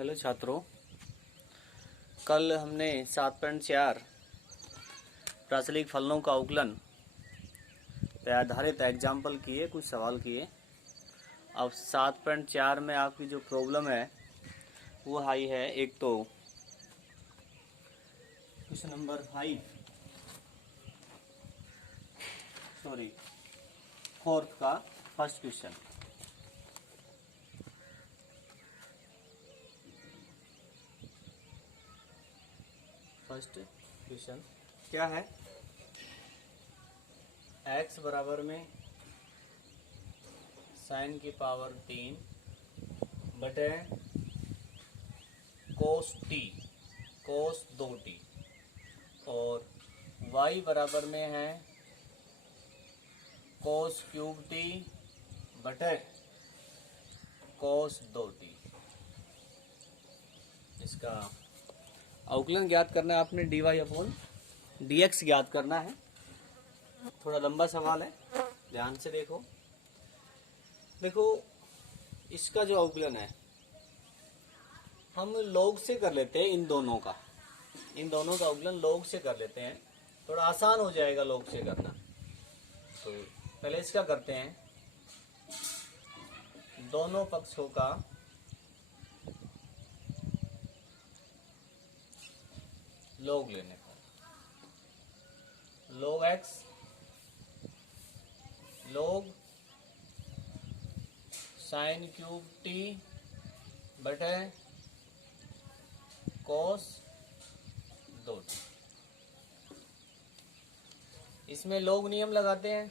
Hello छात्रों, कल हमने 7.4 प्राचलिक फलनों का अवकलन पे आधारित एग्जाम्पल किए, कुछ सवाल किए। अब 7.4 में आपकी जो प्रॉब्लम है वो आई है, एक तो क्वेश्चन नंबर 4th का फर्स्ट क्वेश्चन। फर्स्ट क्वेश्चन क्या है? x बराबर में साइन की पावर 3 बटे कोस 2t और y बराबर में है कोस क्यूब t बटे कोस 2t। इसका अवकलन ज्ञात करना है आपने, dy/dx ज्ञात करना है। थोड़ा लंबा सवाल है, ध्यान से देखो। इसका जो अवकलन है हम लॉग से कर लेते हैं, इन दोनों का अवकलन लॉग से कर लेते हैं, थोड़ा आसान हो जाएगा लॉग से करना। तो पहले इसका करते हैं, दोनों पक्षों का लॉग लेने पर log x log sine cube t बटे कोस 2t। इसमें log नियम लगाते हैं।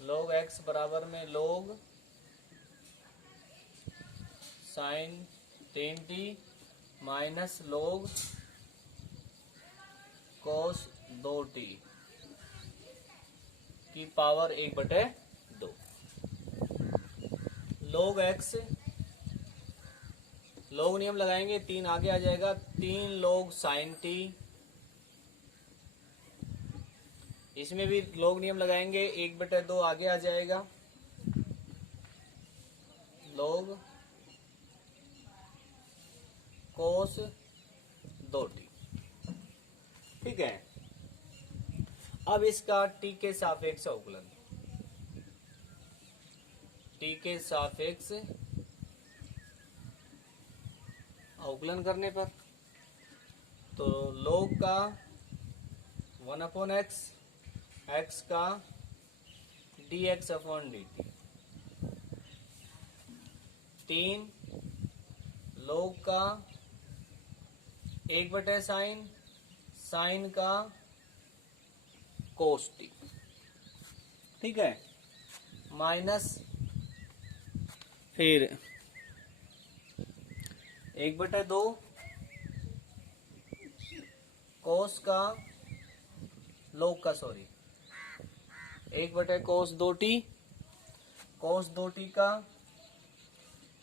log x बराबर में log sine 3t minus log cos 2t की पावर 1/2। log x log नियम लगाएंगे, 3 आगे आ जाएगा, 3 log साइन t। इसमें भी log नियम लगाएंगे, 1/2 आगे आ जाएगा, log कोस 2t। ठीक है। अब इसका t के सापेक्ष अवकलन, t के सापेक्ष अवकलन करने पर तो log का 1/x, x का dx/dt, 3 log का 1/sin साइन का कोस t। ठीक है, माइनस फिर 1/2 कोस का 1/कोस 2t का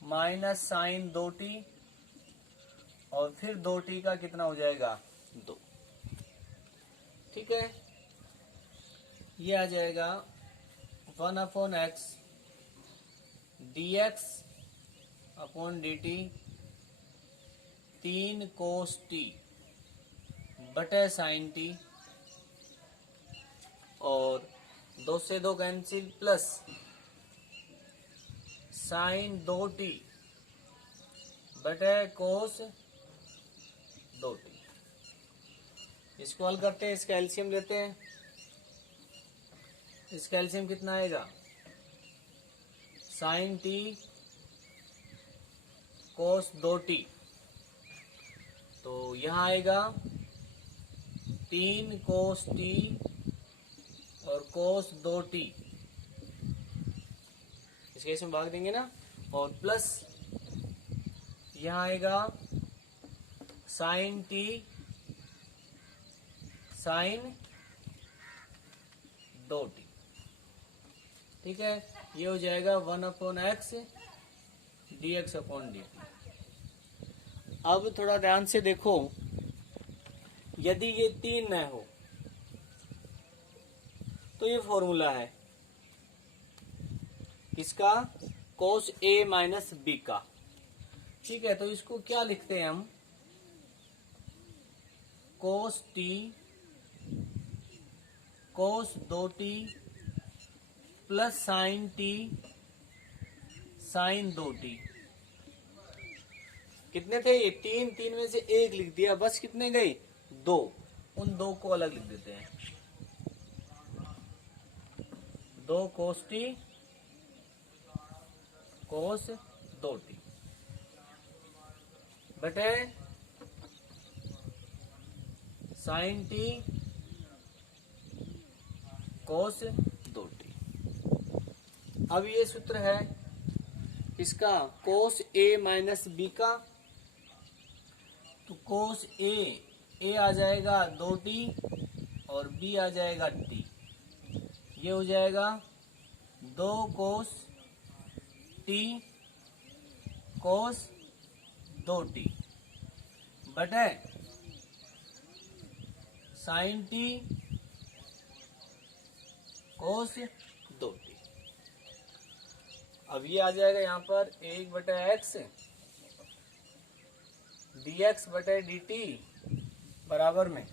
माइनस साइन 2t और फिर 2t का कितना हो जाएगा, 2। ठीक है, ये आ जाएगा 1/x dx/dt 3 कोस t बटे साइन t और 2 से 2 कैंसिल प्लस साइन 2t बटे कोस 2t। इसको हल करते हैं, इसका एलसीएम लेते हैं। इसका एलसीएम कितना आएगा, साइन t कोस 2t, तो यहां आएगा 3 कोस t और कोस 2t, इसके इसमें भाग देंगे ना, और प्लस यहां आएगा साइन t साइन 2t। ठीक है, ये हो जाएगा 1/x dx/dt। अब थोड़ा ध्यान से देखो, यदि ये 3 न हो तो ये फॉर्मूला है किसका, कोस a माइनस बी का। ठीक है, तो इसको क्या लिखते हैं हम, cos t cos 2t plus sine t sine 2t। कितने थे ये, तीन, तीन में से एक लिख दिया, बस कितने गए, दो, उन दो को अलग लिख देते हैं, दो कोस टी कोस 2t बटे साइन टी कोस 2t। अब ये सूत्र है इसका, कोस ए माइनस बी का, तो कोस ए आ जाएगा 2t और b आ जाएगा t, ये हो जाएगा 2 कोस t कोस 2t बटे साइन टी कोस 2t। अब ये आ जाएगा यहाँ पर 1 बटे एक्स डी एक्स बटे डी टी बराबर में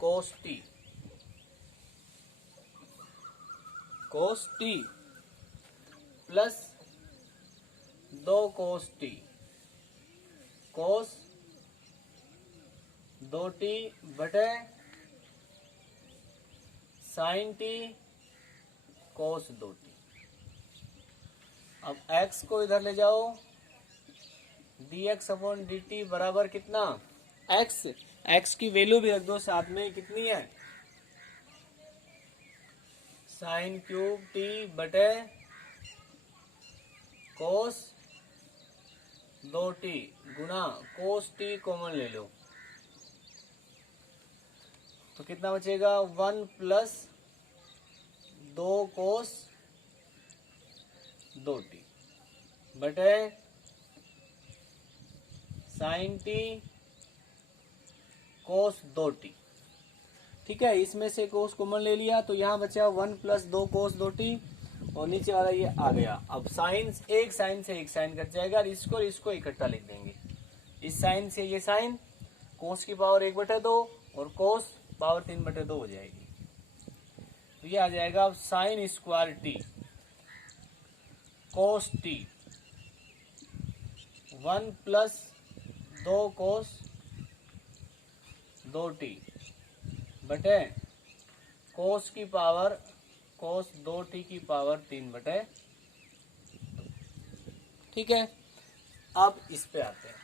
कोस टी प्लस 2 कोस टी कोस 2t बटे साइन टी कोस 2t। अब x को इधर ले जाओ, dx अपॉन dt बराबर कितना, x की वैल्यू भी रख दो साथ में, कितनी है, साइन क्यूब t बटे कोस 2t गुना कोस t कॉमन ले लो, तो कितना बचेगा, 1 प्लस 2 कोस 2t बटे साइन टी कोस 2t। ठीक है, इसमें से कोस कॉमन ले लिया तो यहाँ बचा 1 प्लस 2 कोस 2t और नीचे वाला ये आ गया। अब साइन, एक साइन से एक साइन कट जाएगा और इसको इकट्ठा लिख देंगे, इस साइन से ये साइन, कोस की पावर 1/2 और कोस पावर 3/2 हो जाएगी, तो ये आ जाएगा sine square T cos t 1 plus 2 कोस 2t बटे कोस की पावर कोस 2t की पावर 3/2। ठीक है, अब इस पे आते हैं,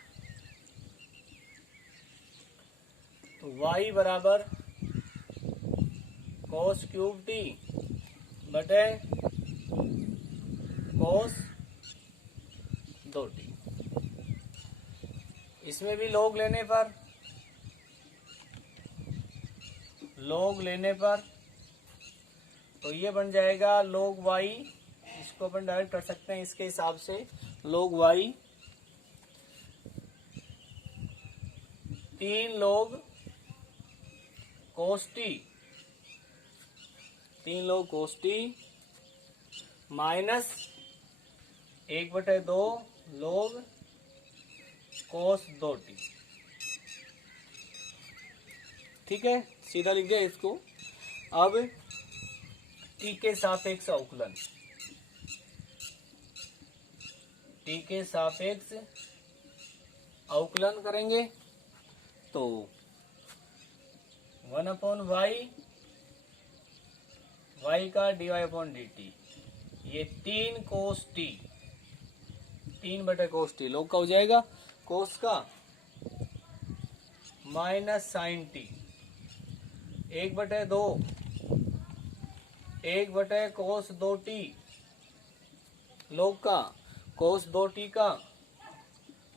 तो y बराबर कोस क्यूब टी बटे कोस 2t। इसमें भी लॉग लेने पर तो ये बन जाएगा log y, इसको अपन डायरेक्ट कर सकते हैं इसके हिसाब से, log y 3 log cos t minus 1/2 log cos 2t। ठीक है, सीधा लिख दिया इसको। अब t के सापेक्ष अवकलन, t के सापेक्ष अवकलन करेंगे तो 1/y, y का dy/dt, ये 3 cos t, 3/cos t log का हो जाएगा, कोस का minus sine t 1/2 1/cos 2t log का cos 2t का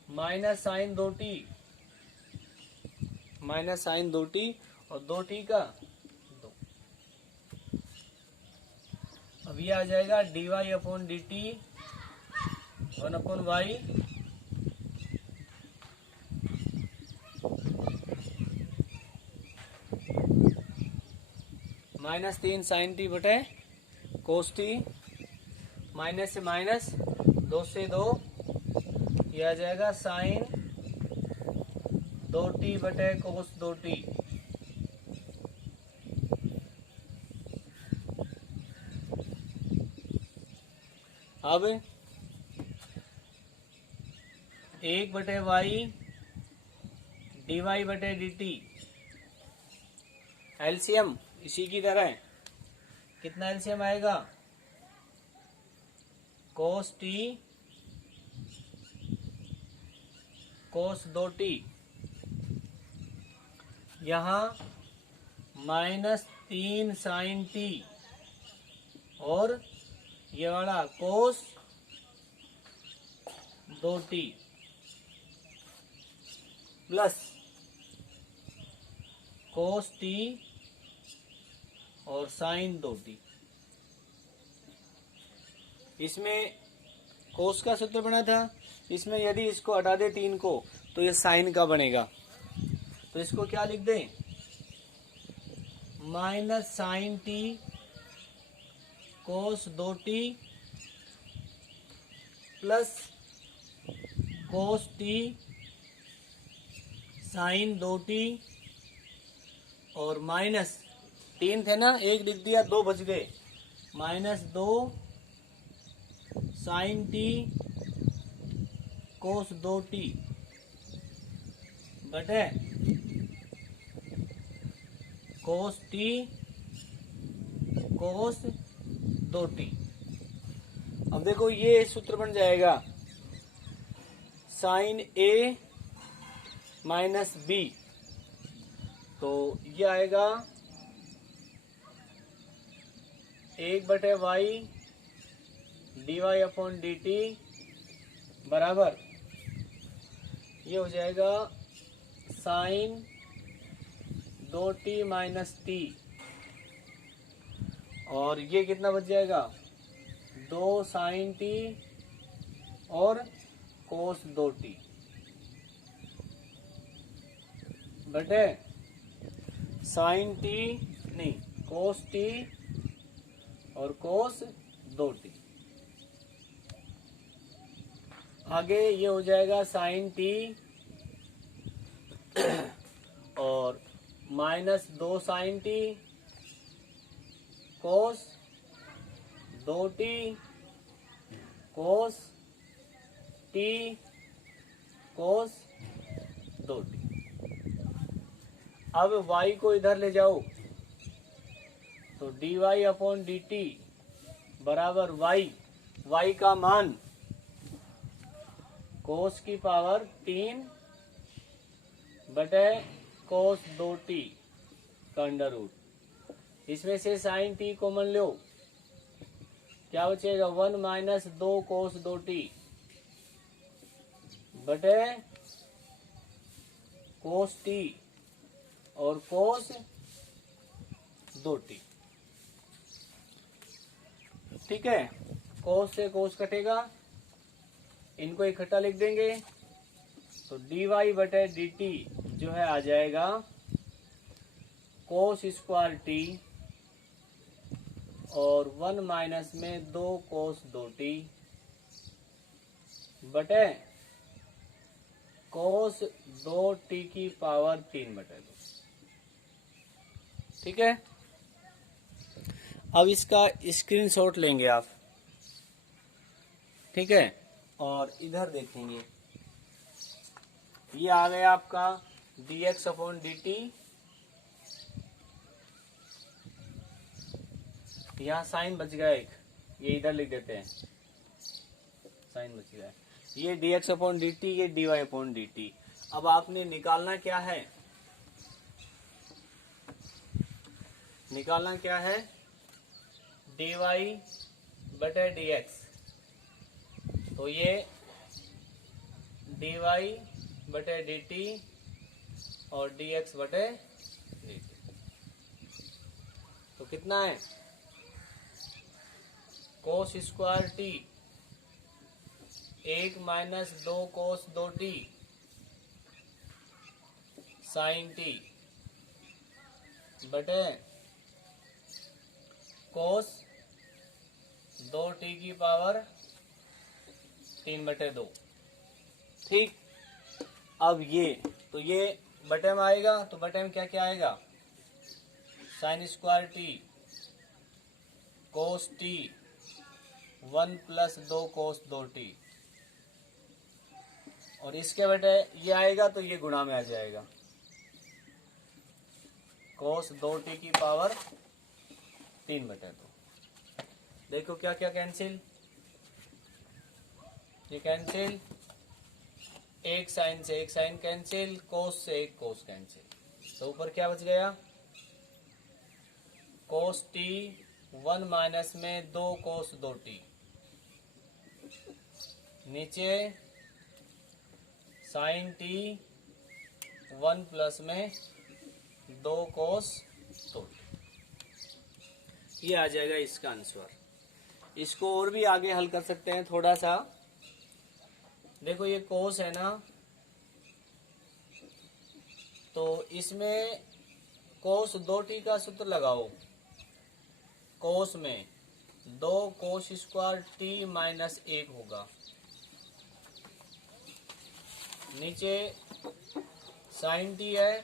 माइनस साइन 2t और 2t का 2। अब ये आ जाएगा dy/dt 1/y minus 3 sign T बटे कोस टी, माइनस से माइनस, 2 से 2, ये आ जाएगा साइन 2t बटे कोस 2t। अब 1 बटे वाई डी वाई बटे डी टी, एलसीएम इसी की तरह कितना एलसीएम आएगा, कोस टी कोस 2t, यहाँ -3 साइन टी और ये वाला कोस 2t प्लस कोस टी और साइन 2t। इसमें कोस का सूत्र बना था, इसमें यदि इसको हटा दे 3 को तो ये साइन का बनेगा। तो इसको क्या लिख दें, minus sine t cos 2t plus cos t sine 2t और माइनस 3 थे ना, 1 लिख दिया, 2 बच गए, -2 साइन टी कोस 2t बटे कोस टी कोस 2t। अब देखो ये सूत्र बन जाएगा साइन ए माइनस बी, तो ये आएगा 1 बटे y d y upon d t बराबर, ये हो जाएगा साइन 2t माइनस टी, और ये कितना बच जाएगा, 2 साइन टी और कोस 2t बटे साइन टी नहीं कोस टी और कोस 2t। आगे ये हो जाएगा साइन टी और -2 साइन टी कोस 2t कोस टी कोस 2t। अब y को इधर ले जाओ तो dy अपॉन डी टी बराबर y का मान कोस की पावर 3 बटे कोस 2t का अंडर रूट। इसमें से साइन टी कॉमन लो, क्या बचेगा, 1 माइनस 2 कोस 2t बटे कोस टी और कोस 2t। ठीक है, कोस से कोस कटेगा, इनको इकट्ठा लिख देंगे, तो dy बटे dt जो है आ जाएगा कोस स्क्वायर टी और 1 माइनस में 2 कोस 2t बटे कोस 2t की पावर 3 बटे 2। ठीक है, अब इसका स्क्रीनशॉट लेंगे आप, ठीक है, और इधर देखेंगे, ये आ गया आपका dx अपॉन dt, यहाँ साइन बच गया एक, ये इधर लिख देते हैं, साइन बच गया, ये dx अपॉन dt, ये dy अपॉन dt। अब आपने निकालना क्या है, निकालना क्या है, dy बटे dx, तो ये dy बटे dt और dx बटे dt, तो कितना है, कोस स्क्वायर टी 1 माइनस 2 कोस 2t साइन टी बटे कोस 2t की पावर 3 बटे 2। ठीक। अब ये तो ये बटे में आएगा, तो बटे में क्या क्या आएगा, sine square T cos t 1 plus 2 कोस 2t, और इसके बटे ये आएगा तो ये गुणा में आ जाएगा, कोस 2t की पावर 3/2। देखो क्या क्या कैंसिल, ये कैंसिल, एक साइन से एक साइन कैंसिल, कोस से एक कोस कैंसिल, तो ऊपर क्या बच गया, कोस टी 1 माइनस में 2 कोस 2t, नीचे साइन टी 1 प्लस में 2 कोस 2t। ये आ जाएगा इसका आंसर। इसको और भी आगे हल कर सकते हैं थोड़ा सा। देखो ये कोस है ना, तो इसमें कोस 2t का सूत्र लगाओ, कोस में 2 कोस स्क्वायर t माइनस 1 होगा, नीचे साइन t है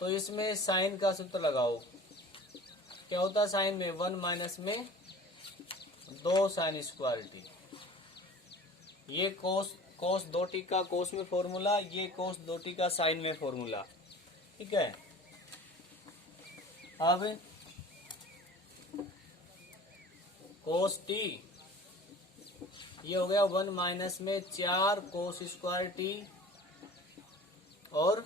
तो इसमें साइन का सूत्र लगाओ, क्या होता है साइन में 1 माइनस में 2 साइन स्क्वायर t, ये कोस 2t का कोस में फॉर्मूला, ये कोस 2t का साइन में फॉर्मूला, ठीक है। अब कोस t ये हो गया 1 माइनस में 4 कोस स्क्वायर t और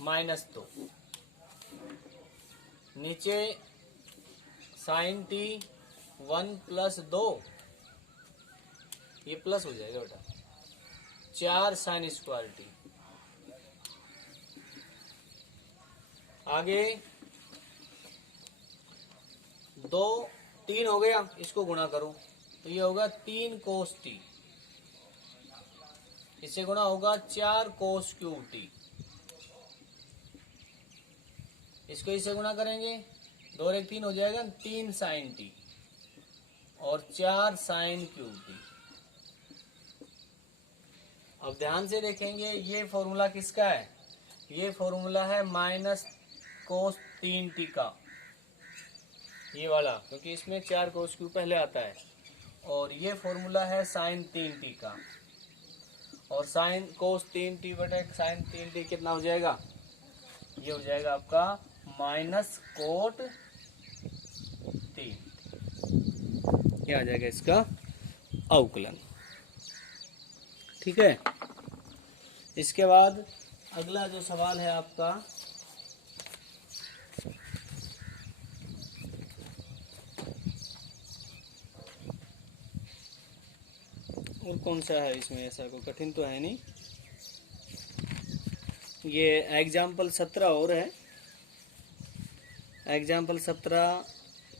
-2, नीचे साइन t 1 प्लस 2, ये प्लस हो जाएगा बेटा, 4 साइन स्क्वायर t, आगे 2 3 हो गया, इसको गुणा करो तो ये होगा 3 कोस t, इससे गुणा होगा 4 कोस क्यूब t, इसको इससे गुणा करेंगे 2 और 1 3 हो जाएगा, 3 साइन t और 4 साइन क्यूब t। अब ध्यान से देखेंगे ये फॉर्मूला किसका है, ये फॉर्मूला है माइनस कोस 3t का, ये वाला, क्योंकि इसमें 4 कोस क्यूब पहले आता है, और ये फॉर्मूला है साइन 3t का, और साइन कोस 3t बटे साइन 3t कितना हो जाएगा, ये हो जाएगा आपका माइनस कोट 3, ये आ जाएगा इसका अवकलन, ठीक है। इसके बाद अगला जो सवाल है आपका, और कौन सा है इसमें, ऐसा कोई कठिन तो है नहीं, ये एग्जाम्पल 17 और है, एग्जाम्पल 17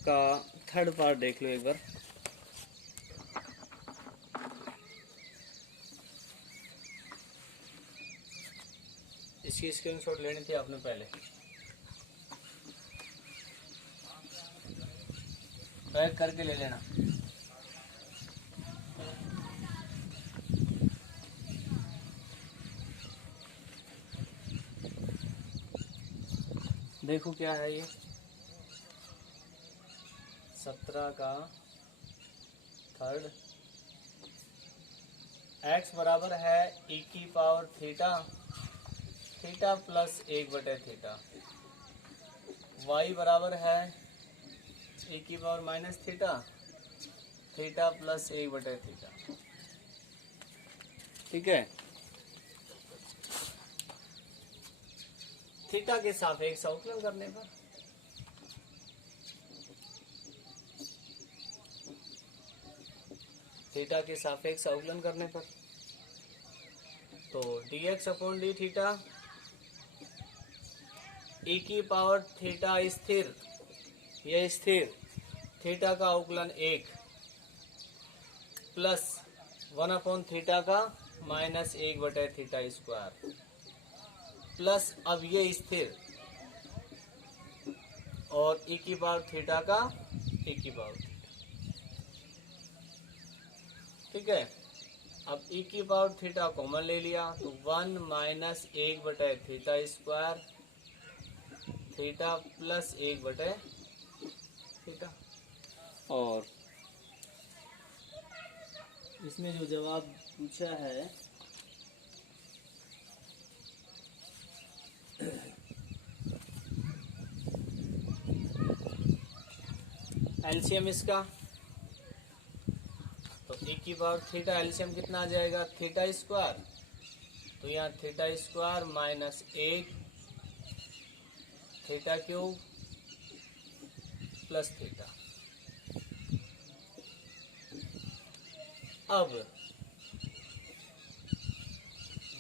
का थर्ड पार्ट देख लो एक बार। इसकी स्क्रीनशॉट लेनी थी आपने पहले, पैक करके ले लेना। देखो क्या है ये 17 का थर्ड, x बराबर है e की पावर थीटा, थीटा प्लस 1/थीटा, y बराबर है e की power minus theta, theta plus 1/थीटा, ठीक है। थीटा के सापेक्ष अवकलन करने पर थीटा के सापेक्ष अवकलन करने पर तो dx upon D theta, e की पावर थीटा स्थिर, यह स्थिर, थीटा का अवकलन 1 प्लस 1 अपॉन थीटा का माइनस 1/थीटा स्क्वायर, प्लस अब ये स्थिर और e की पावर थीटा का e की पावर थीटा, ठीक है। अब e की पावर थीटा कॉमन ले लिया तो 1 माइनस 1/θ² थीटा प्लस 1/θ। और इसमें जो जवाब पूछा है एलसीएम इसका, तो e की पावर थीटा एलसीएम कितना आ जाएगा θ², तो यहाँ θ² माइनस 1 θ³ प्लस थीटा। अब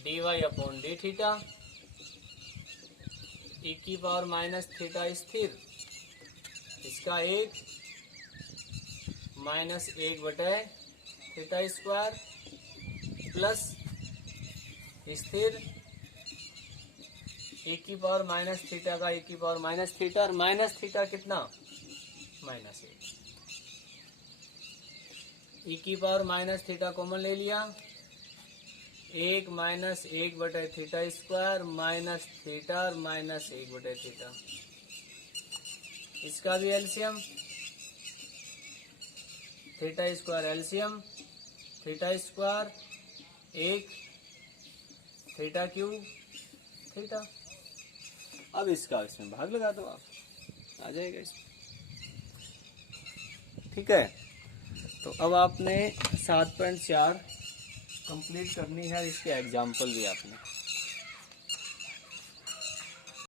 dy/dθ e की पावर माइनस थीटा स्थिर, इसका 1 माइनस 1/θ² प्लस स्थिर e की पावर माइनस थीटा का e की पावर माइनस थीटा, और माइनस थीटा कितना -1। e की पावर माइनस थीटा कॉमन ले लिया, 1 माइनस 1/θ² माइनस थीटा और माइनस 1/θ। इसका भी एलसीएम θ² एलसीएम θ² 1 θ³ थीटा। अब इसका इसमें भाग लगा दो आप, आ जाएगा इसमें। ठीक है, तो अब आपने 7.4 कंप्लीट करनी है, इसके एग्जाम्पल भी आपने